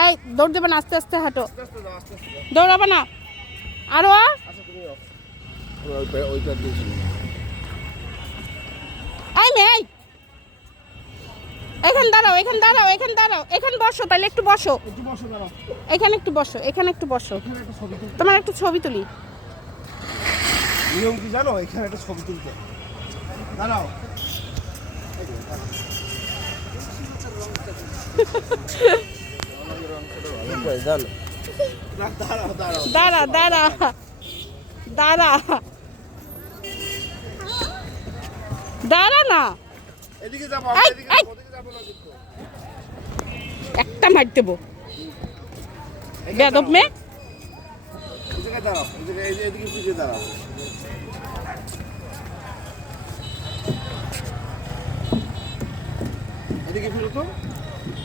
এই দৌড় দেবে না, আস্তে আস্তে হাঁটো, দৌড়াবে না আরো। এই মেয়ে, এখানে দাঁড়াও, এখানে দাঁড়াও, এখানে দাঁড়াও, এখানে বসো, তাহলে একটু বসো, এখানে একটু বসো, এখানে একটু বসো, তোমার একটু ছবি তুলি। নিয়ম কি জানো? এখানে একটা ছবি তুলতে দাঁড়াও। দাঁড়া দাঁড়া দাঁড়া দাঁড়া না, এদিকে যাবো, এদিকে যাবো না কিন্তু। একটা মার দেবো বেয়াদব মেয়ে। এদিকে দাঁড়াও, এদিকে ফিরে দাঁড়াও। এদিকে ফিরো তো।